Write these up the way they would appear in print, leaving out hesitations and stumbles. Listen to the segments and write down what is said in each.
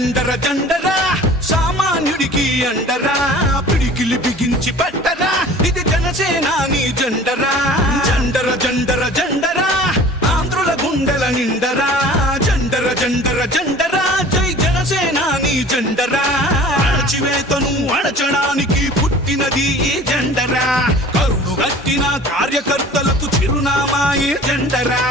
జండర జండరా సామాన్యుడికి అండరా పిడికిలి బిగించి పట్టరా ఇది జనసేనాని జెండరా జండర జండర జండరా ఆంధ్రుల గుండెల నిండరా జండర జండర జండరా జై జనసేనాని జెండరా అణచివేతను అణచడానికి పుట్టినది ఈ జెండరా కరుడు గట్టిన కార్యకర్తలకు చిరునామా ఈ జెండరా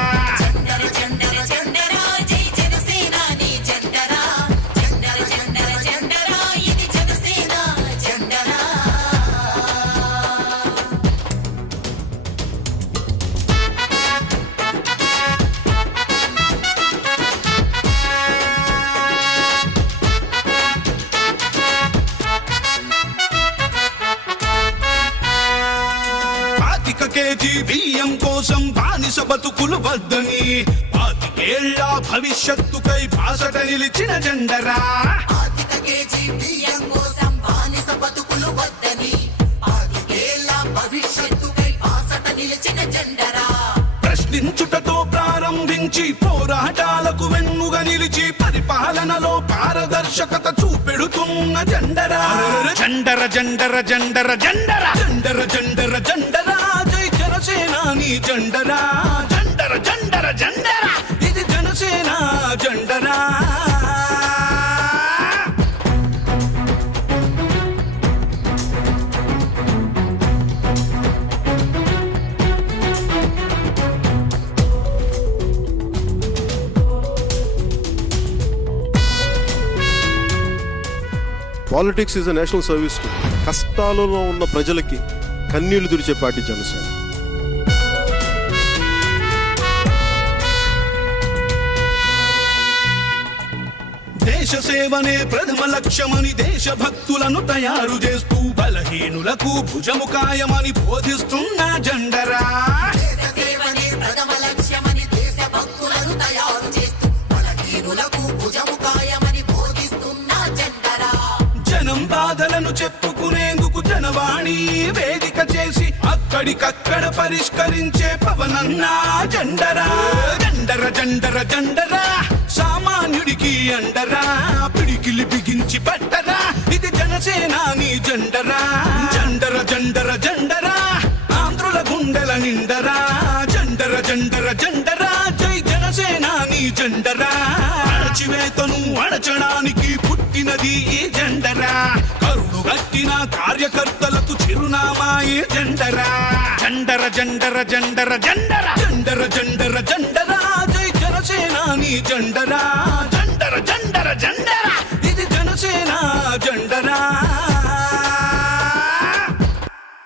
కేజీ బియ్యం కోసం బానిస బతుకులు వద్దని 25 ఏళ్ల భవిష్యత్తుకై బాసట నిలిచిన జెండరా ప్రశ్నించుటతో ప్రారంభించి పోరాటాలకు వెన్నుగా నిలిచి పరిపాలనలో పారదర్శకత చూపెడుతున్న జెండరా జండర జండర జండర జండర జండర జండర జండరా జై జనసేనాని జెండరా జండర జండర జండరా ఇది జనసేన జెండరా politics is a national service. కష్టాలలో ఉన్న ప్రజలకి కన్నీళ్లు తుడిచే పార్టీ జనసేన. దేశ సేవనే ప్రథమ లక్ష్యమని దేశభక్తులను తయారు చేస్తూ బలహీనులకు భుజము కాయమని బోధిస్తున్న జెండరా జనం బాధలను చెప్పుకునేందుకు జనవాణి వేదిక చేసి అక్కడికక్కడ పరిష్కరించే పవనన్న జెండరా జండర జండర జండరా సామాన్యుడికి అండరా పిడికిలి బిగించి పట్టరా ఇది జనసేనాని జెండరా జండర జండర జండరా ఆంధ్రుల గుండెల నిండరా జండర జండర జండరా జై జనసేనాని జెండరా అణచివేతను అణచడానికి పుట్టినది ఈ జెండరా కరుడు గట్టిన కార్యకర్తలకు చిరునామా ఈ జెండరా జండర జండర జండర జండర జండర జండర జండరా జై జనసేనాని జెండరా